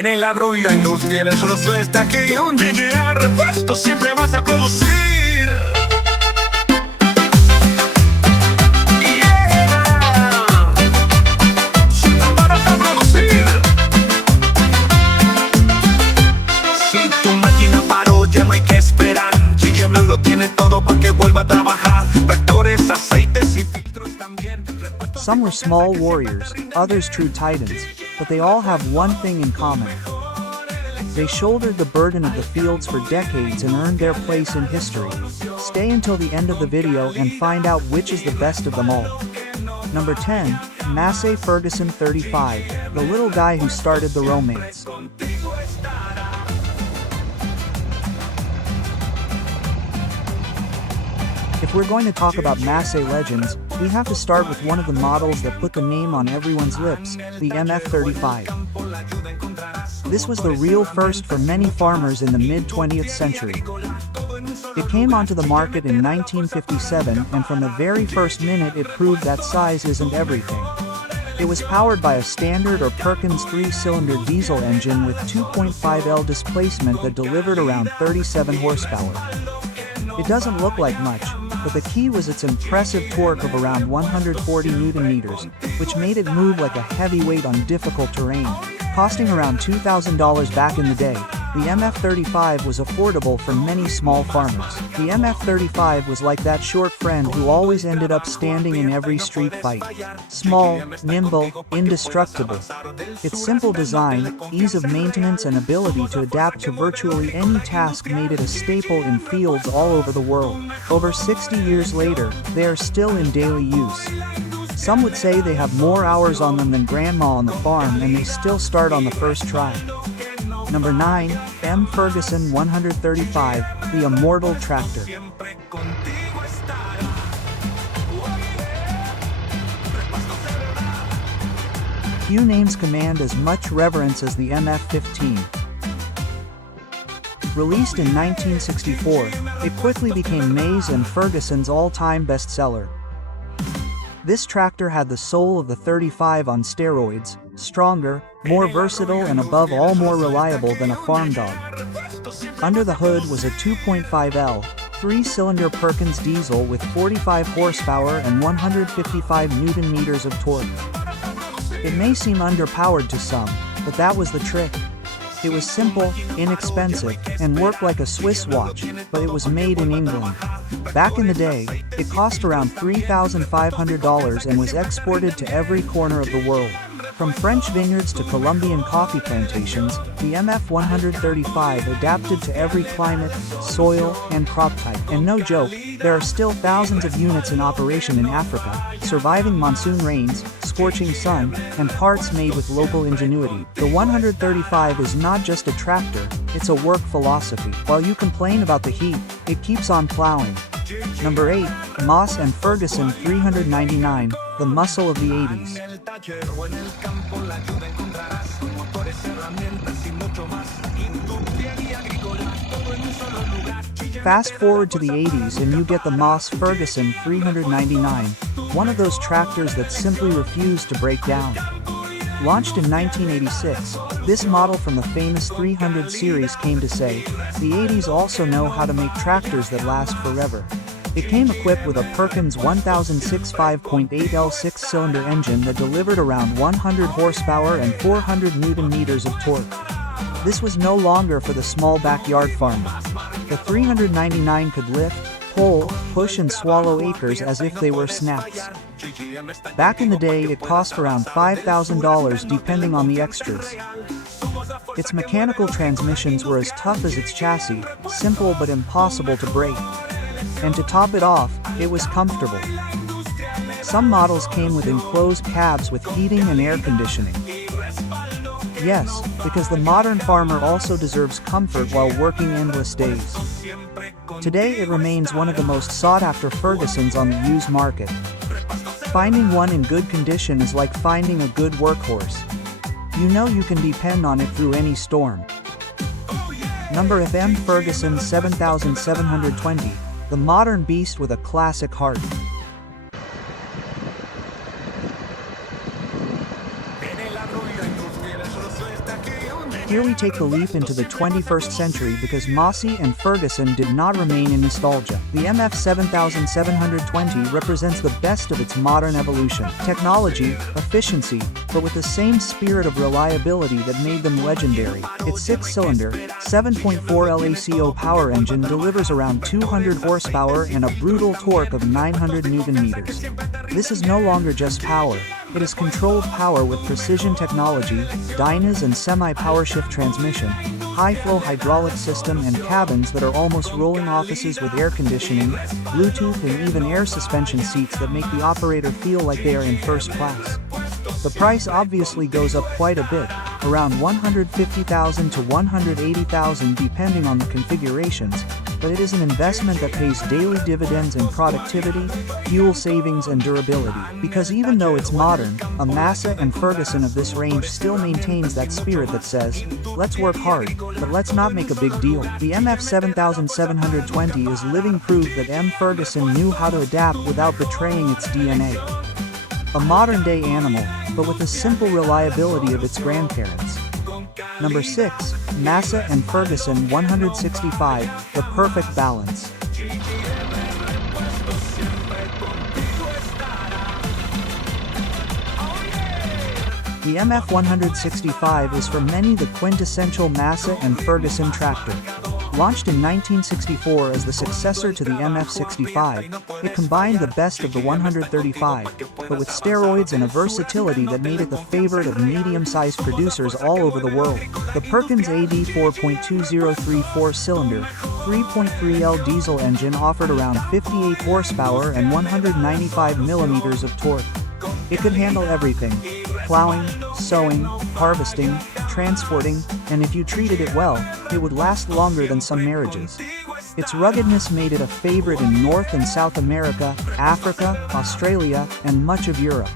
En el agro y la industria, el solo está que un GGM Repuestos siempre vas a producir. Yeah. Siempre vas a producir. Si tu máquina paró, ya no hay que esperar. GGM lo tiene todo para que vuelva a trabajar. Tractores, aceites y filtros también. Some were small warriors, others true titans, but they all have one thing in common. They shouldered the burden of the fields for decades and earned their place in history. Stay until the end of the video and find out which is the best of them all. Number 10, Massey Ferguson 35, the little guy who started the romance. If we're going to talk about Massey legends, we have to start with one of the models that put the name on everyone's lips, the MF35. This was the real first for many farmers in the mid-20th century. It came onto the market in 1957, and from the very first minute it proved that size isn't everything. It was powered by a standard or Perkins 3-cylinder diesel engine with 2.5L displacement that delivered around 37 horsepower. It doesn't look like much, but the key was its impressive torque of around 140 Nm, which made it move like a heavyweight on difficult terrain. Costing around $2,000 back in the day, the MF35 was affordable for many small farmers. The MF35 was like that short friend who always ended up standing in every street fight. Small, nimble, indestructible. Its simple design, ease of maintenance and ability to adapt to virtually any task made it a staple in fields all over the world. Over 60 years later, they are still in daily use. Some would say they have more hours on them than grandma on the farm, and they still start on the first try. Number 9, M. Ferguson 135, the immortal tractor. Few names command as much reverence as the MF15. Released in 1964, it quickly became Massey and Ferguson's all-time bestseller. This tractor had the soul of the 35 on steroids, stronger, more versatile and above all more reliable than a farm dog. Under the hood was a 2.5L, 3-cylinder Perkins diesel with 45 horsepower and 155 Nm of torque. It may seem underpowered to some, but that was the trick. It was simple, inexpensive, and worked like a Swiss watch, but it was made in England. Back in the day, it cost around $3,500 and was exported to every corner of the world. From French vineyards to Colombian coffee plantations, the MF135 adapted to every climate, soil, and crop type. And no joke, there are still thousands of units in operation in Africa, surviving monsoon rains, scorching sun, and parts made with local ingenuity. The 135 is not just a tractor, it's a work philosophy. While you complain about the heat, it keeps on plowing. Number 8, Massey and Ferguson 399, the muscle of the 80s. Fast forward to the 80s and you get the Massey Ferguson 399, one of those tractors that simply refuse to break down. Launched in 1986, this model from the famous 300 series came to say, the 80s also know how to make tractors that last forever. It came equipped with a Perkins 1006 5.8L 6-cylinder engine that delivered around 100 horsepower and 400 Nm of torque. This was no longer for the small backyard farmer. The 399 could lift, pull, push and swallow acres as if they were snacks. Back in the day it cost around $5,000 depending on the extras. Its mechanical transmissions were as tough as its chassis, simple but impossible to break. And to top it off, it was comfortable. Some models came with enclosed cabs with heating and air conditioning. Yes, because the modern farmer also deserves comfort while working endless days. Today it remains one of the most sought-after Fergusons on the used market. Finding one in good condition is like finding a good workhorse. You know you can depend on it through any storm. Number 8, M. Ferguson 7720, the modern beast with a classic heart. Here we take the leap into the 21st century because Massey and Ferguson did not remain in nostalgia. The MF 7720 represents the best of its modern evolution, technology, efficiency, but with the same spirit of reliability that made them legendary. Its 6-cylinder, 7.4 LACO power engine delivers around 200 horsepower and a brutal torque of 900 Newton-meters. This is no longer just power. It is controlled power with precision technology, dynas and semi-power shift transmission, high-flow hydraulic system and cabins that are almost rolling offices with air conditioning, Bluetooth and even air suspension seats that make the operator feel like they are in first class. The price obviously goes up quite a bit, around $150,000 to $180,000 depending on the configurations, but it is an investment that pays daily dividends in productivity, fuel savings and durability. Because even though it's modern, a Massey and Ferguson of this range still maintains that spirit that says, let's work hard, but let's not make a big deal. The MF 7720 is living proof that M. Ferguson knew how to adapt without betraying its DNA. A modern-day animal, but with the simple reliability of its grandparents. Number 6, Massey and Ferguson 165, the perfect balance. The MF 165 is for many the quintessential Massey and Ferguson tractor. Launched in 1964 as the successor to the MF 65, it combined the best of the 135, but with steroids and a versatility that made it the favorite of medium-sized producers all over the world. The Perkins AD 4.203 4-cylinder, 3.3L diesel engine offered around 58 horsepower and 195 millimeters of torque. It could handle everything: plowing, sowing, harvesting, transporting, and if you treated it well, it would last longer than some marriages. Its ruggedness made it a favorite in North and South America, Africa, Australia, and much of Europe.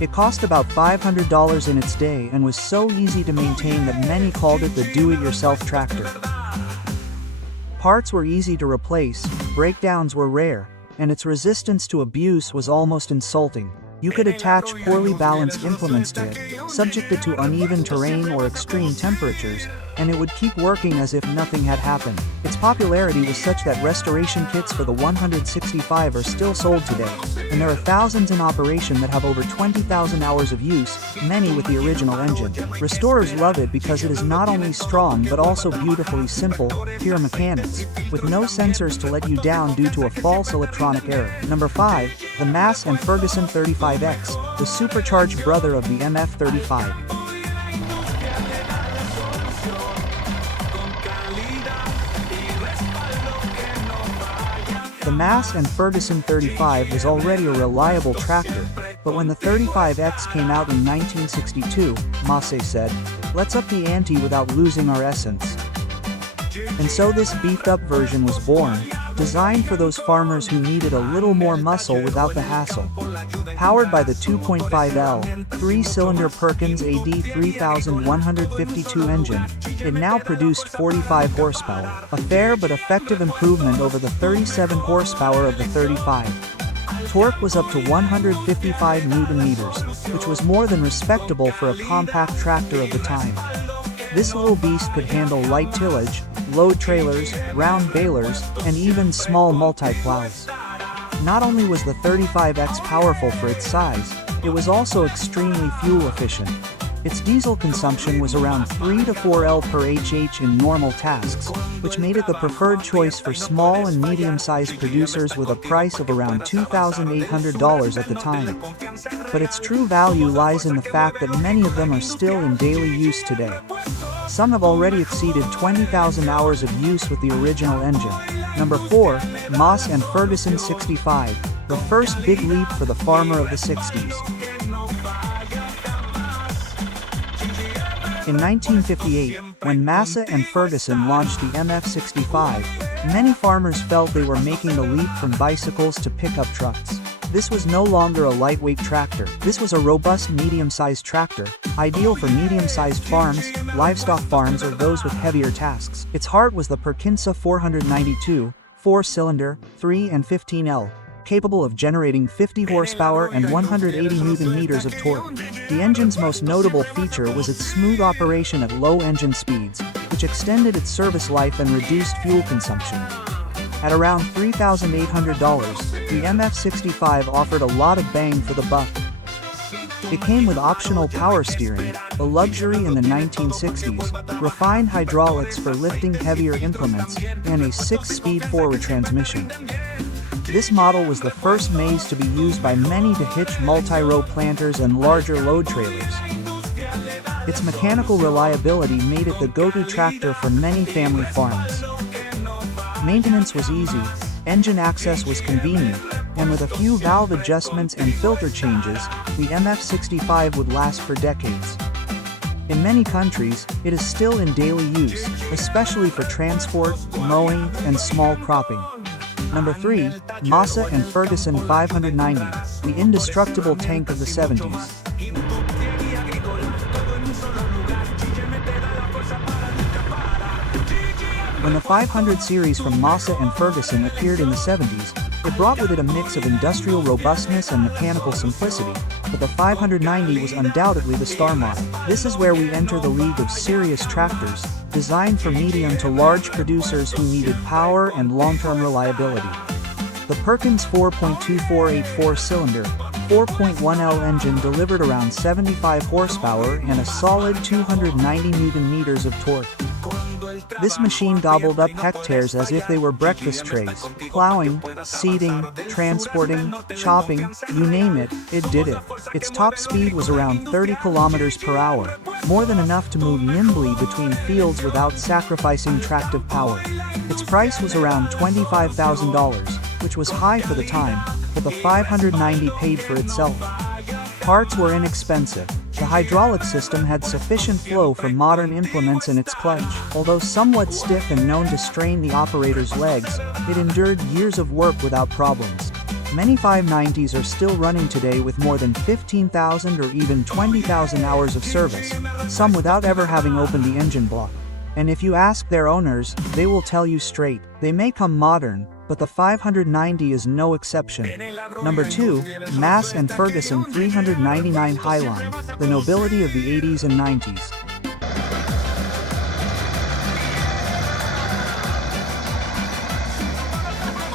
It cost about $500 in its day and was so easy to maintain that many called it the do-it-yourself tractor. Parts were easy to replace, breakdowns were rare, and its resistance to abuse was almost insulting. You could attach poorly balanced implements to it, subject it to uneven terrain or extreme temperatures, and it would keep working as if nothing had happened. Its popularity was such that restoration kits for the 165 are still sold today, and there are thousands in operation that have over 20,000 hours of use, many with the original engine. Restorers love it because it is not only strong but also beautifully simple, pure mechanics, with no sensors to let you down due to a false electronic error. Number 5, the Massey and Ferguson 35X, the supercharged brother of the MF 35. The Massey and Ferguson 35 was already a reliable tractor, but when the 35X came out in 1962, Massey said, "Let's up the ante without losing our essence." And so this beefed-up version was born, designed for those farmers who needed a little more muscle without the hassle. Powered by the 2.5L, 3-cylinder Perkins AD 3152 engine, it now produced 45 horsepower, a fair but effective improvement over the 37 horsepower of the 35. Torque was up to 155 Newton-meters, which was more than respectable for a compact tractor of the time. This little beast could handle light tillage, load trailers, round balers, and even small multi-plows. Not only was the 35X powerful for its size, it was also extremely fuel efficient. Its diesel consumption was around 3 to 4 L per HH in normal tasks, which made it the preferred choice for small and medium-sized producers with a price of around $2,800 at the time. But its true value lies in the fact that many of them are still in daily use today. Some have already exceeded 20,000 hours of use with the original engine. Number 4, Massey and Ferguson 65, the first big leap for the farmer of the 60s. In 1958, when Massey and Ferguson launched the MF65, many farmers felt they were making the leap from bicycles to pickup trucks. This was no longer a lightweight tractor. This was a robust medium-sized tractor, ideal for medium-sized farms, livestock farms, or those with heavier tasks. Its heart was the Perkins 492, 4-cylinder, 3 and 15L, capable of generating 50 horsepower and 180 Newton meters of torque. The engine's most notable feature was its smooth operation at low engine speeds, which extended its service life and reduced fuel consumption. At around $3,800, the MF65 offered a lot of bang for the buck. It came with optional power steering, a luxury in the 1960s, refined hydraulics for lifting heavier implements, and a 6-speed forward transmission. This model was the first maize to be used by many to hitch multi-row planters and larger load trailers. Its mechanical reliability made it the go-to tractor for many family farms. Maintenance was easy, engine access was convenient, and with a few valve adjustments and filter changes, the MF65 would last for decades. In many countries, it is still in daily use, especially for transport, mowing, and small cropping. Number 3, Massey Ferguson 590, the indestructible tank of the 70s. When the 500 series from Massey Ferguson appeared in the 70s, it brought with it a mix of industrial robustness and mechanical simplicity, but the 590 was undoubtedly the star model. This is where we enter the league of serious tractors, designed for medium to large producers who needed power and long-term reliability. The Perkins 4.2484-cylinder, 4.1L engine delivered around 75 horsepower and a solid 290 Newton meters of torque. This machine gobbled up hectares as if they were breakfast trays. Plowing, seeding, transporting, chopping, you name it, it did it. Its top speed was around 30 kilometers per hour, more than enough to move nimbly between fields without sacrificing tractive power. Its price was around $25,000, which was high for the time, but the 590 paid for itself. Parts were inexpensive. The hydraulic system had sufficient flow for modern implements in its clutch. Although somewhat stiff and known to strain the operator's legs, it endured years of work without problems. Many 590s are still running today with more than 15,000 or even 20,000 hours of service, some without ever having opened the engine block. And if you ask their owners, they will tell you straight. They may come modern, but the 590 is no exception. Number 2, Massey Ferguson 399 Highline, the nobility of the 80s and 90s.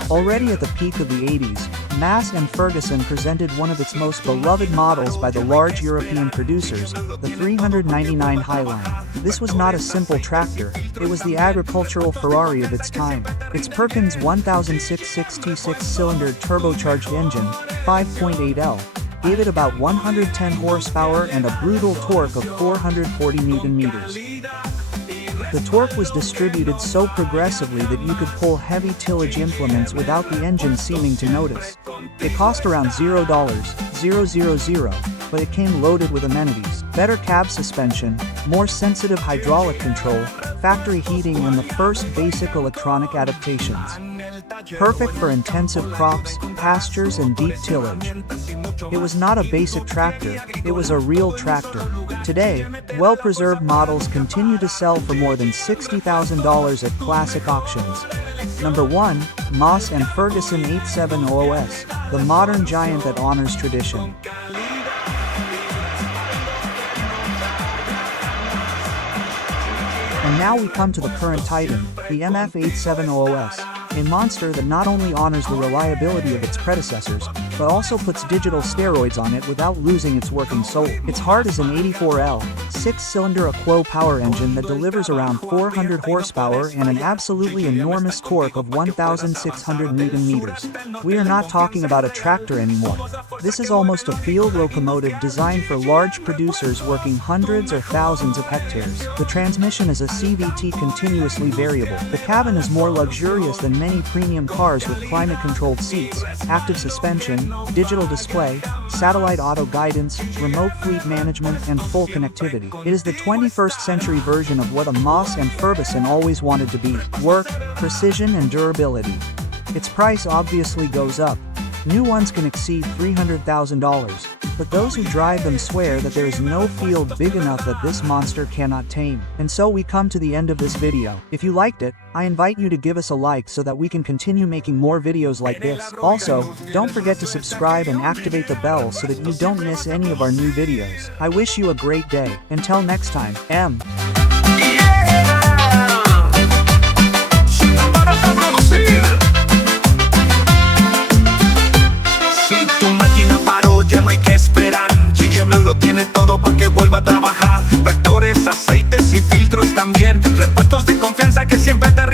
Already at the peak of the 80s, Massey Ferguson presented one of its most beloved models by the large European producers, the 399 Highline. This was not a simple tractor, it was the agricultural Ferrari of its time. Its Perkins 1666-cylinder turbocharged engine, 5.8L, gave it about 110 horsepower and a brutal torque of 440 Newton meters. The torque was distributed so progressively that you could pull heavy tillage implements without the engine seeming to notice. It cost around $0,000, but it came loaded with amenities. Better cab suspension, more sensitive hydraulic control, factory heating and the first basic electronic adaptations. Perfect for intensive crops, pastures and deep tillage. It was not a basic tractor, it was a real tractor. Today, well-preserved models continue to sell for more than $60,000 at classic auctions. Number 1, Massey Ferguson 8700S, the modern giant that honors tradition. And now we come to the current titan, the MF8700S, a monster that not only honors the reliability of its predecessors, but also puts digital steroids on it without losing its working soul. Its heart is an 84L, 6-cylinder Aquo power engine that delivers around 400 horsepower and an absolutely enormous torque of 1,600 Newton meters. We are not talking about a tractor anymore. This is almost a field locomotive designed for large producers working hundreds or thousands of hectares. The transmission is a CVT continuously variable. The cabin is more luxurious than many premium cars with climate-controlled seats, active suspension, digital display, satellite auto guidance, remote fleet management, and full connectivity. It is the 21st century version of what a Massey Ferguson always wanted to be: work, precision, and durability. Its price obviously goes up. New ones can exceed $300,000. but those who drive them swear that there is no field big enough that this monster cannot tame. And so we come to the end of this video. If you liked it, I invite you to give us a like so that we can continue making more videos like this. Also, don't forget to subscribe and activate the bell so that you don't miss any of our new videos. I wish you a great day. Until next time, Si tu máquina paró, ya no hay que esperar. GGM lo tiene todo para que vuelva a trabajar. Tractores, aceites y filtros también. Repuestos de confianza que siempre te